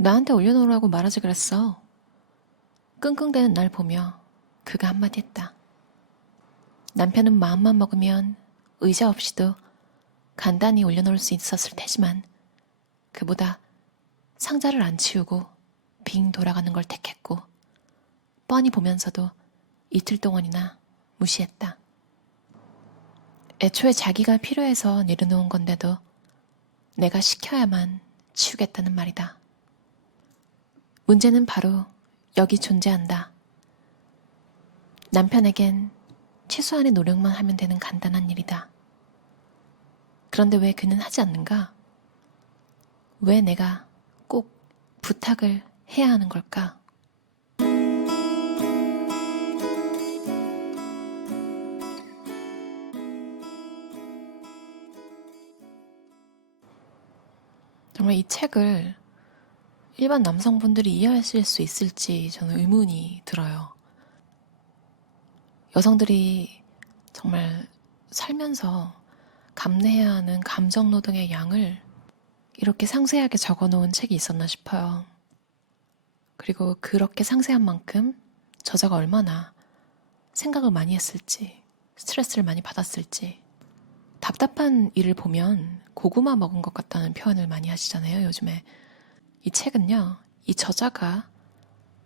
나한테 올려놓으라고 말하지 그랬어. 끙끙대는 날 보며 그가 한마디 했다. 남편은 마음만 먹으면 의자 없이도 간단히 올려놓을 수 있었을 테지만 그보다 상자를 안 치우고 빙 돌아가는 걸 택했고 뻔히 보면서도 이틀 동안이나 무시했다. 애초에 자기가 필요해서 내려놓은 건데도 내가 시켜야만 치우겠다는 말이다. 문제는 바로 여기 존재한다. 남편에겐 최소한의 노력만 하면 되는 간단한 일이다. 그런데 왜 그는 하지 않는가? 왜 내가 꼭 부탁을 해야 하는 걸까? 정말 이 책을 일반 남성분들이 이해하실 수 있을지 저는 의문이 들어요. 여성들이 정말 살면서 감내해야 하는 감정 노동의 양을 이렇게 상세하게 적어놓은 책이 있었나 싶어요. 그리고 그렇게 상세한 만큼 저자가 얼마나 생각을 많이 했을지, 스트레스를 많이 받았을지. 답답한 일을 보면 고구마 먹은 것 같다는 표현을 많이 하시잖아요, 요즘에. 이 책은요, 이 저자가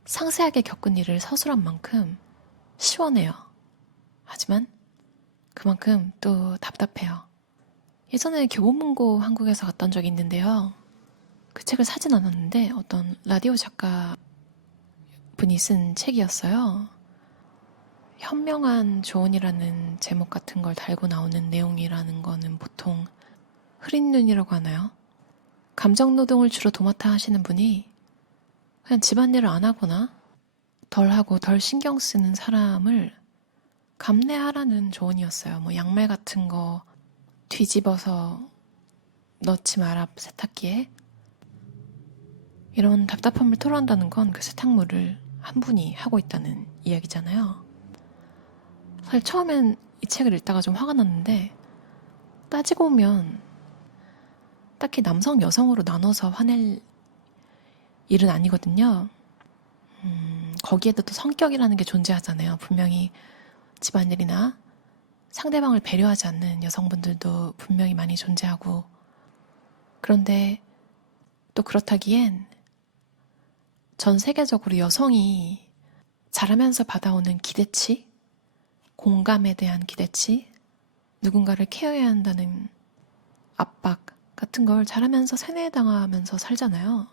상세하게 겪은 일을 서술한 만큼 시원해요. 하지만 그만큼 또 답답해요. 예전에 교보문고 한국에서 갔던 적이 있는데요. 그 책을 사진 않았는데 어떤 라디오 작가 분이 쓴 책이었어요. 현명한 조언이라는 제목 같은 걸 달고 나오는 내용이라는 거는 보통 흐린 눈이라고 하나요? 감정 노동을 주로 도맡아 하시는 분이 그냥 집안일을 안 하거나 덜 하고 덜 신경 쓰는 사람을 감내하라는 조언이었어요. 뭐 양말 같은 거 뒤집어서 넣지 마라 세탁기에. 이런 답답함을 토로한다는 건 그 세탁물을 한 분이 하고 있다는 이야기잖아요. 사실 처음엔 이 책을 읽다가 좀 화가 났는데 따지고 보면 딱히 남성, 여성으로 나눠서 화낼 일은 아니거든요. 거기에도 또 성격이라는 게 존재하잖아요. 분명히 집안일이나 상대방을 배려하지 않는 여성분들도 분명히 많이 존재하고, 그런데 또 그렇다기엔 전 세계적으로 여성이 자라면서 받아오는 기대치, 공감에 대한 기대치, 누군가를 케어해야 한다는 압박 같은 걸 자라면서 세뇌당하면서 살잖아요.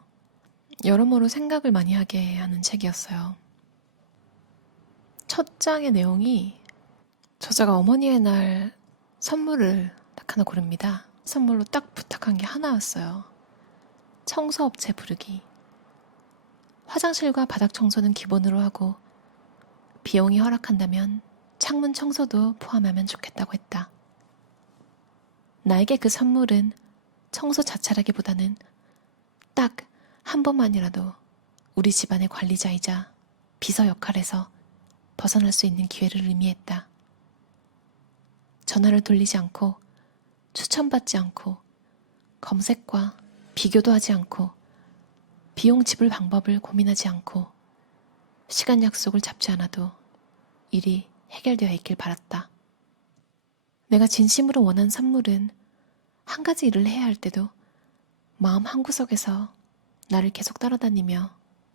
여러모로 생각을 많이 하게 하는 책이었어요. 첫 장의 내용이 저자가 어머니의 날 선물을 딱 하나 고릅니다. 선물로 딱 부탁한 게 하나였어요. 청소업체 부르기. 화장실과 바닥 청소는 기본으로 하고 비용이 허락한다면 창문 청소도 포함하면 좋겠다고 했다. 나에게 그 선물은 청소 자체라기보다는 딱 한 번만이라도 우리 집안의 관리자이자 비서 역할에서 벗어날 수 있는 기회를 의미했다. 전화를 돌리지 않고 추천받지 않고 검색과 비교도 하지 않고 비용 지불 방법을 고민하지 않고 시간 약속을 잡지 않아도 일이 해결되어 있길 바랐다. 내가 진심으로 원한 선물은 한 가지 일을 해야 할 때도 마음 한구석에서 나를 계속 따라다니며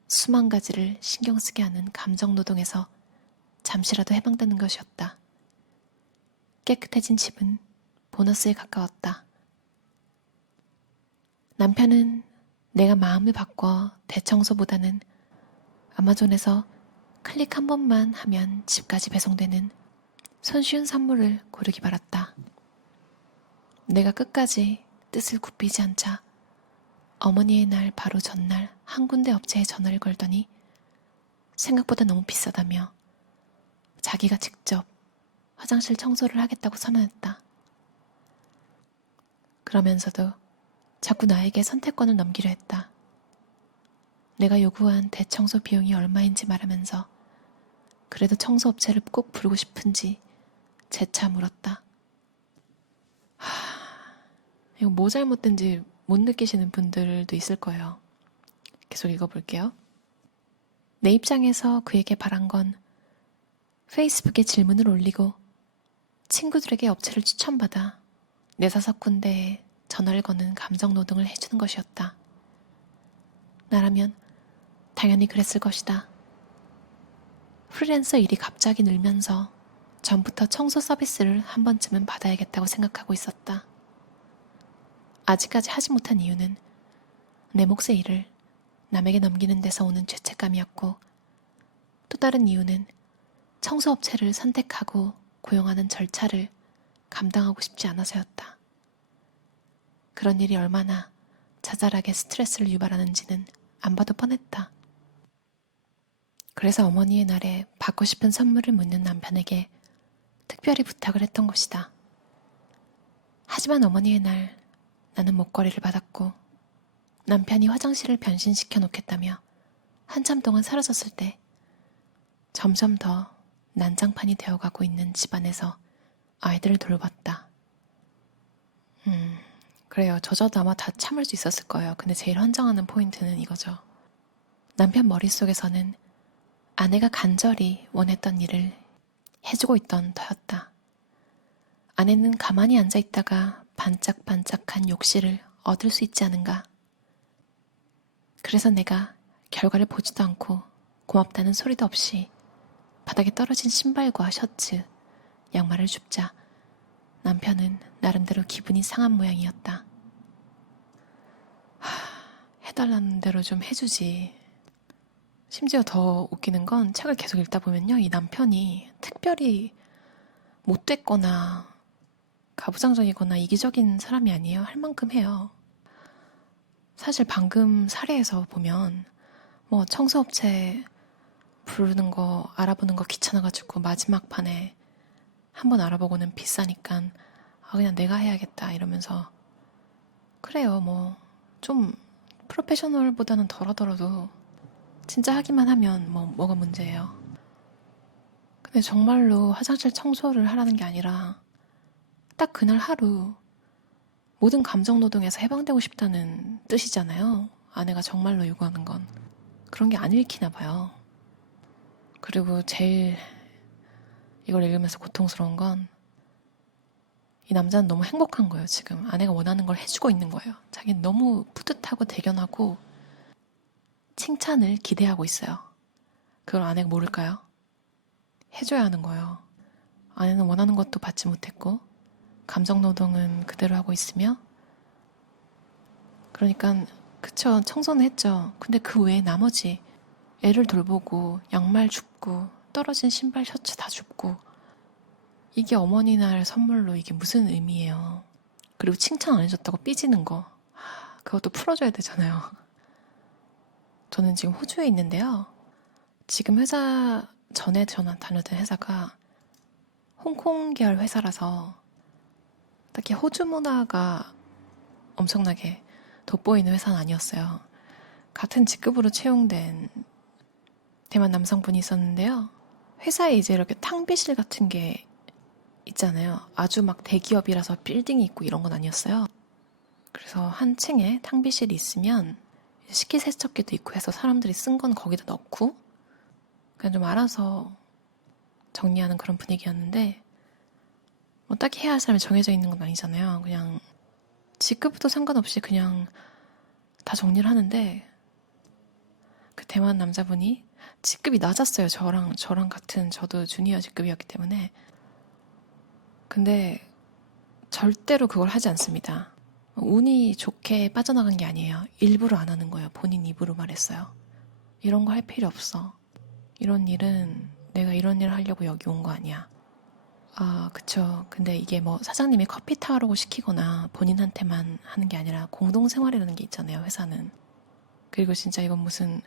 수만 가지를 신경 쓰게 하는 감정 노동에서 잠시라도 해방되는 것이었다. 깨끗해진 집은 보너스에 가까웠다. 남편은 내가 마음을 바꿔 대청소보다는 아마존에서 클릭 한 번만 하면 집까지 배송되는 손쉬운 선물을 고르기 바랐다. 내가 끝까지 뜻을 굽히지 않자 어머니의 날 바로 전날 한 군데 업체에 전화를 걸더니 생각보다 너무 비싸다며 자기가 직접 화장실 청소를 하겠다고 선언했다. 그러면서도 자꾸 나에게 선택권을 넘기려 했다. 내가 요구한 대청소 비용이 얼마인지 말하면서 그래도 청소업체를 꼭 부르고 싶은지 재차 물었다. 이거 뭐 잘못된지 못 느끼시는 분들도 있을 거예요. 계속 읽어볼게요. 내 입장에서 그에게 바란 건 페이스북에 질문을 올리고 친구들에게 업체를 추천받아 4-5군데에 전화를 거는 감정노동을 해주는 것이었다. 나라면 당연히 그랬을 것이다. 프리랜서 일이 갑자기 늘면서 전부터 청소 서비스를 한 번쯤은 받아야겠다고 생각하고 있었다. 아직까지 하지 못한 이유는 내 몫의 일을 남에게 넘기는 데서 오는 죄책감이었고, 또 다른 이유는 청소업체를 선택하고 고용하는 절차를 감당하고 싶지 않아서였다. 그런 일이 얼마나 자잘하게 스트레스를 유발하는지는 안 봐도 뻔했다. 그래서 어머니의 날에 받고 싶은 선물을 묻는 남편에게 특별히 부탁을 했던 것이다. 하지만 어머니의 날 나는 목걸이를 받았고 남편이 화장실을 변신시켜 놓겠다며 한참 동안 사라졌을 때 점점 더 난장판이 되어가고 있는 집안에서 아이들을 돌봤다. 그래요. 저도 아마 다 참을 수 있었을 거예요. 근데 제일 환장하는 포인트는 이거죠. 남편 머릿속에서는 아내가 간절히 원했던 일을 해주고 있던 터였다. 아내는 가만히 앉아있다가 반짝반짝한 욕실을 얻을 수 있지 않은가. 그래서 내가 결과를 보지도 않고 고맙다는 소리도 없이 바닥에 떨어진 신발과 셔츠, 양말을 줍자 남편은 나름대로 기분이 상한 모양이었다. 해달라는 대로 좀 해주지. 심지어 더 웃기는 건 책을 계속 읽다 보면요, 이 남편이 특별히 못됐거나 가부장적이거나 이기적인 사람이 아니에요. 할 만큼 해요. 사실 방금 사례에서 보면 뭐 청소업체 부르는 거 알아보는 거 귀찮아가지고 마지막 판에 한번 알아보고는 비싸니까 그냥 내가 해야겠다 이러면서, 그래요. 뭐 좀 프로페셔널보다는 덜하더라도 진짜 하기만 하면 뭐가 문제예요. 근데 정말로 화장실 청소를 하라는 게 아니라 딱 그날 하루 모든 감정 노동에서 해방되고 싶다는 뜻이잖아요. 아내가 정말로 요구하는 건. 그런 게 안 읽히나 봐요. 그리고 제일 이걸 읽으면서 고통스러운 건 이 남자는 너무 행복한 거예요. 지금 아내가 원하는 걸 해주고 있는 거예요. 자기는 너무 뿌듯하고 대견하고 칭찬을 기대하고 있어요. 그걸 아내가 모를까요? 해줘야 하는 거예요. 아내는 원하는 것도 받지 못했고 감정노동은 그대로 하고 있으며, 그러니까 그쵸, 청소는 했죠. 근데 그 외에 나머지 애를 돌보고 양말 줍고 떨어진 신발 셔츠 다 줍고, 이게 어머니날 선물로 이게 무슨 의미예요. 그리고 칭찬 안 해줬다고 삐지는 거, 그것도 풀어줘야 되잖아요. 저는 지금 호주에 있는데요. 지금 회사 전에 다녔던 회사가 홍콩 계열 회사라서 딱히 호주 문화가 엄청나게 돋보이는 회사는 아니었어요. 같은 직급으로 채용된 대만 남성분이 있었는데요. 회사에 이제 이렇게 탕비실 같은 게 있잖아요. 아주 막 대기업이라서 빌딩이 있고 이런 건 아니었어요. 그래서 한 층에 탕비실이 있으면 식기세척기도 있고 해서 사람들이 쓴 건 거기다 넣고 그냥 좀 알아서 정리하는 그런 분위기였는데, 뭐 딱히 해야 할 사람이 정해져 있는 건 아니잖아요. 그냥 직급도 상관없이 그냥 다 정리를 하는데, 그 대만 남자분이 직급이 낮았어요. 저랑 같은, 저도 주니어 직급이었기 때문에. 근데 절대로 그걸 하지 않습니다. 운이 좋게 빠져나간 게 아니에요. 일부러 안 하는 거예요. 본인 입으로 말했어요. 이런 거 할 필요 없어. 이런 일은 내가 이런 일을 하려고 여기 온 거 아니야. 아, 그쵸. 근데 이게 뭐 사장님이 커피 타라고 시키거나 본인한테만 하는 게 아니라 공동생활이라는 게 있잖아요, 회사는. 그리고 진짜 이건 무슨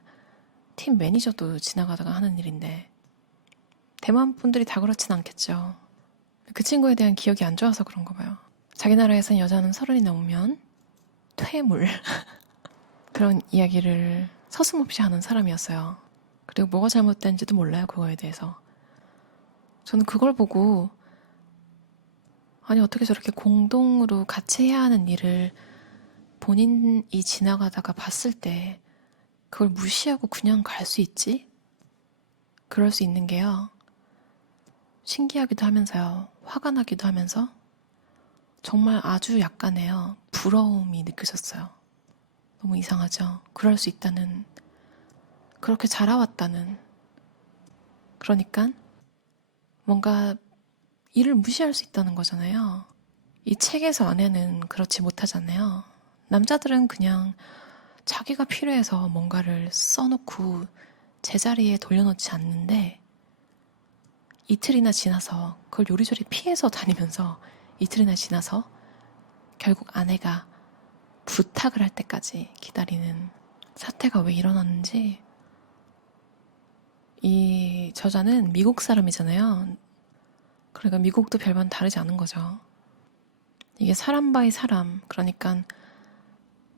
팀 매니저도 지나가다가 하는 일인데, 대만 분들이 다 그렇진 않겠죠. 그 친구에 대한 기억이 안 좋아서 그런가 봐요. 자기 나라에선 여자는 30이 넘으면 퇴물 그런 이야기를 서슴없이 하는 사람이었어요. 그리고 뭐가 잘못된지도 몰라요, 그거에 대해서. 저는 그걸 보고, 아니 어떻게 저렇게 공동으로 같이 해야 하는 일을 본인이 지나가다가 봤을 때 그걸 무시하고 그냥 갈 수 있지? 그럴 수 있는 게요. 신기하기도 하면서요. 화가 나기도 하면서 정말 아주 약간의요. 부러움이 느껴졌어요. 너무 이상하죠? 그럴 수 있다는, 그렇게 자라왔다는. 그러니까 뭔가 일을 무시할 수 있다는 거잖아요. 이 책에서 아내는 그렇지 못하잖아요. 남자들은 그냥 자기가 필요해서 뭔가를 써놓고 제자리에 돌려놓지 않는데 이틀이나 지나서 그걸 요리조리 피해서 다니면서 이틀이나 지나서 결국 아내가 부탁을 할 때까지 기다리는 사태가 왜 일어났는지. 이 저자는 미국 사람이잖아요. 그러니까 미국도 별반 다르지 않은 거죠. 이게 사람 바이 사람, 그러니까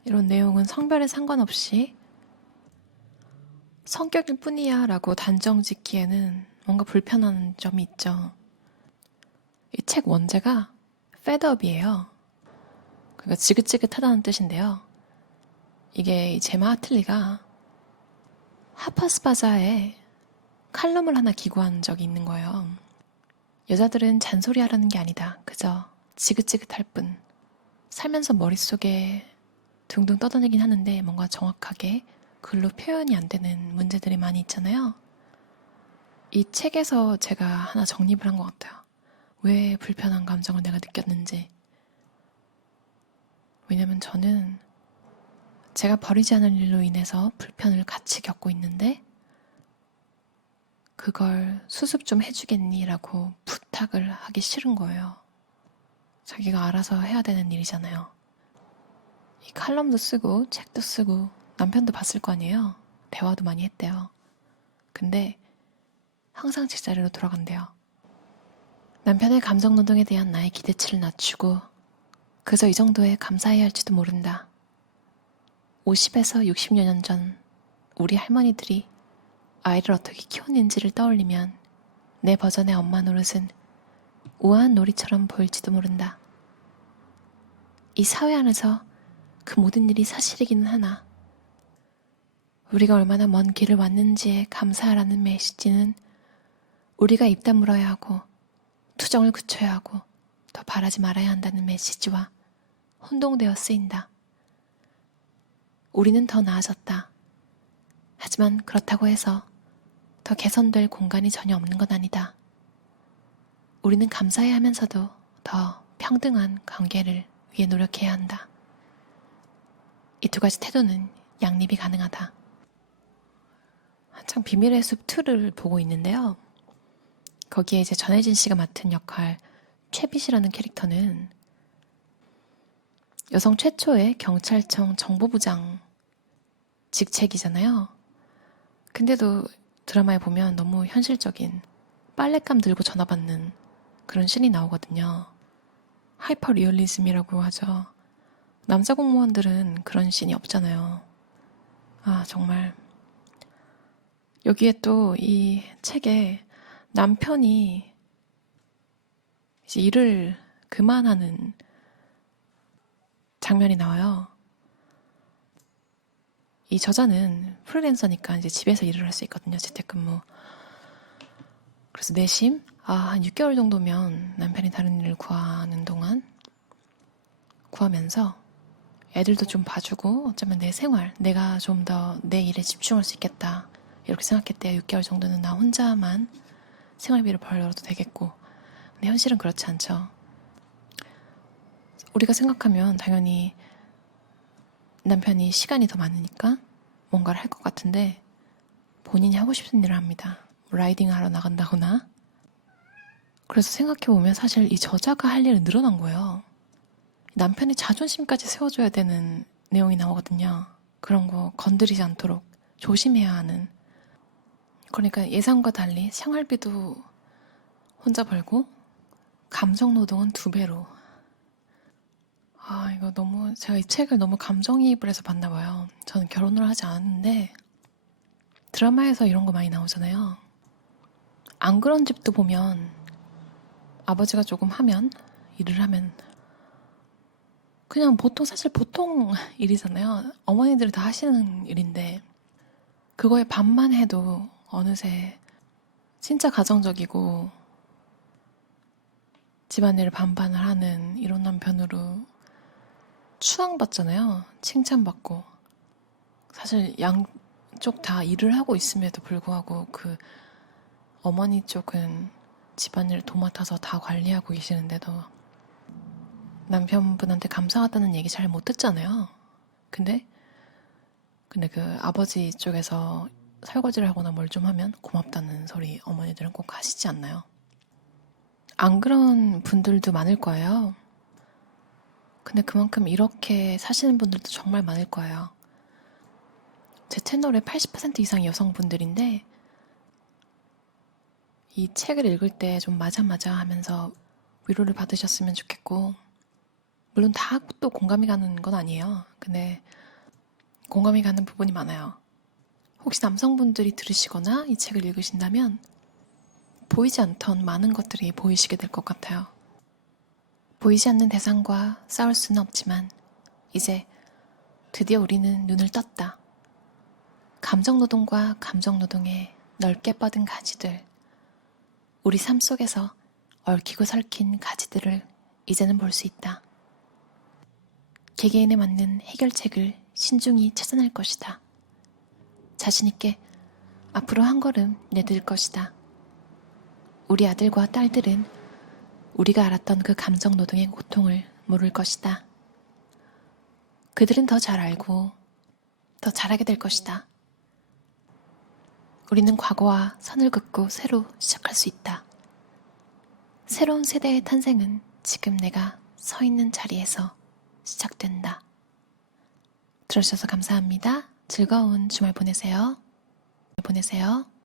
이런 내용은 성별에 상관없이 성격일 뿐이야 라고 단정 짓기에는 뭔가 불편한 점이 있죠. 이 책 원제가 fedup이에요. 그러니까 지긋지긋하다는 뜻인데요. 이게 이 제마 하틀리가 하퍼스 바자에 칼럼을 하나 기고한 적이 있는 거예요. 여자들은 잔소리하라는 게 아니다. 그저 지긋지긋할 뿐. 살면서 머릿속에 둥둥 떠다니긴 하는데 뭔가 정확하게 글로 표현이 안 되는 문제들이 많이 있잖아요. 이 책에서 제가 하나 정립을 한 것 같아요. 왜 불편한 감정을 내가 느꼈는지. 왜냐면 저는 제가 버리지 않을 일로 인해서 불편을 같이 겪고 있는데 그걸 수습 좀 해주겠니? 라고 부탁을 하기 싫은 거예요. 자기가 알아서 해야 되는 일이잖아요. 이 칼럼도 쓰고 책도 쓰고 남편도 봤을 거 아니에요. 대화도 많이 했대요. 근데 항상 제자리로 돌아간대요. 남편의 감정노동에 대한 나의 기대치를 낮추고 그저 이 정도에 감사해야 할지도 모른다. 50에서 60여 년 전 우리 할머니들이 아이를 어떻게 키웠는지를 떠올리면 내 버전의 엄마 노릇은 우아한 놀이처럼 보일지도 모른다. 이 사회 안에서 그 모든 일이 사실이기는 하나 우리가 얼마나 먼 길을 왔는지에 감사하라는 메시지는 우리가 입 다물어야 하고 투정을 굳혀야 하고 더 바라지 말아야 한다는 메시지와 혼동되어 쓰인다. 우리는 더 나아졌다. 하지만 그렇다고 해서 더 개선될 공간이 전혀 없는 건 아니다. 우리는 감사해야 하면서도 더 평등한 관계를 위해 노력해야 한다. 이 두 가지 태도는 양립이 가능하다. 한창 비밀의 숲 2를 보고 있는데요. 거기에 이제 전혜진 씨가 맡은 역할 최빛이라는 캐릭터는 여성 최초의 경찰청 정보부장 직책이잖아요. 근데도 드라마에 보면 너무 현실적인 빨랫감 들고 전화 받는 그런 씬이 나오거든요. 하이퍼 리얼리즘이라고 하죠. 남자 공무원들은 그런 씬이 없잖아요. 아, 정말. 여기에 또 이 책에 남편이 이제 일을 그만하는 장면이 나와요. 이 저자는 프리랜서니까 이제 집에서 일을 할 수 있거든요. 재택근무. 그래서 내심, 한 6개월 정도면 남편이 다른 일을 구하는 동안 구하면서 애들도 좀 봐주고 어쩌면 내 생활, 내가 좀 더 내 일에 집중할 수 있겠다. 이렇게 생각했대요. 6개월 정도는 나 혼자만 생활비를 벌어도 되겠고. 근데 현실은 그렇지 않죠. 우리가 생각하면 당연히 남편이 시간이 더 많으니까 뭔가를 할 것 같은데 본인이 하고 싶은 일을 합니다. 라이딩 하러 나간다거나. 그래서 생각해보면 사실 이 저자가 할 일은 늘어난 거예요. 남편의 자존심까지 세워줘야 되는 내용이 나오거든요. 그런 거 건드리지 않도록 조심해야 하는. 그러니까 예상과 달리 생활비도 혼자 벌고 감정노동은 2배로. 이거 너무 제가 이 책을 너무 감정이입을 해서 봤나 봐요. 저는 결혼을 하지 않았는데 드라마에서 이런 거 많이 나오잖아요. 안 그런 집도 보면 아버지가 조금 하면 일을 하면 그냥 보통 사실 보통 일이잖아요. 어머니들이 다 하시는 일인데 그거에 반만 해도 어느새 진짜 가정적이고 집안일을 반반을 하는 이런 남편으로 추앙받잖아요. 칭찬받고. 사실 양쪽 다 일을 하고 있음에도 불구하고 그 어머니 쪽은 집안일을 도맡아서 다 관리하고 계시는데도 남편분한테 감사하다는 얘기 잘 못 듣잖아요. 근데 그 아버지 쪽에서 설거지를 하거나 뭘 좀 하면 고맙다는 소리 어머니들은 꼭 하시지 않나요? 안 그런 분들도 많을 거예요. 근데 그만큼 이렇게 사시는 분들도 정말 많을 거예요. 제 채널의 80% 이상이 여성분들인데 이 책을 읽을 때 좀 맞아 하면서 위로를 받으셨으면 좋겠고, 물론 다 또 공감이 가는 건 아니에요. 근데 공감이 가는 부분이 많아요. 혹시 남성분들이 들으시거나 이 책을 읽으신다면 보이지 않던 많은 것들이 보이시게 될 것 같아요. 보이지 않는 대상과 싸울 수는 없지만 이제 드디어 우리는 눈을 떴다. 감정노동과 감정노동의 넓게 뻗은 가지들, 우리 삶 속에서 얽히고 설킨 가지들을 이제는 볼 수 있다. 개개인에 맞는 해결책을 신중히 찾아낼 것이다. 자신있게 앞으로 한 걸음 내딜 것이다. 우리 아들과 딸들은 우리가 알았던 그 감정노동의 고통을 모를 것이다. 그들은 더 잘 알고 더 잘하게 될 것이다. 우리는 과거와 선을 긋고 새로 시작할 수 있다. 새로운 세대의 탄생은 지금 내가 서 있는 자리에서 시작된다. 들어주셔서 감사합니다. 즐거운 주말 보내세요.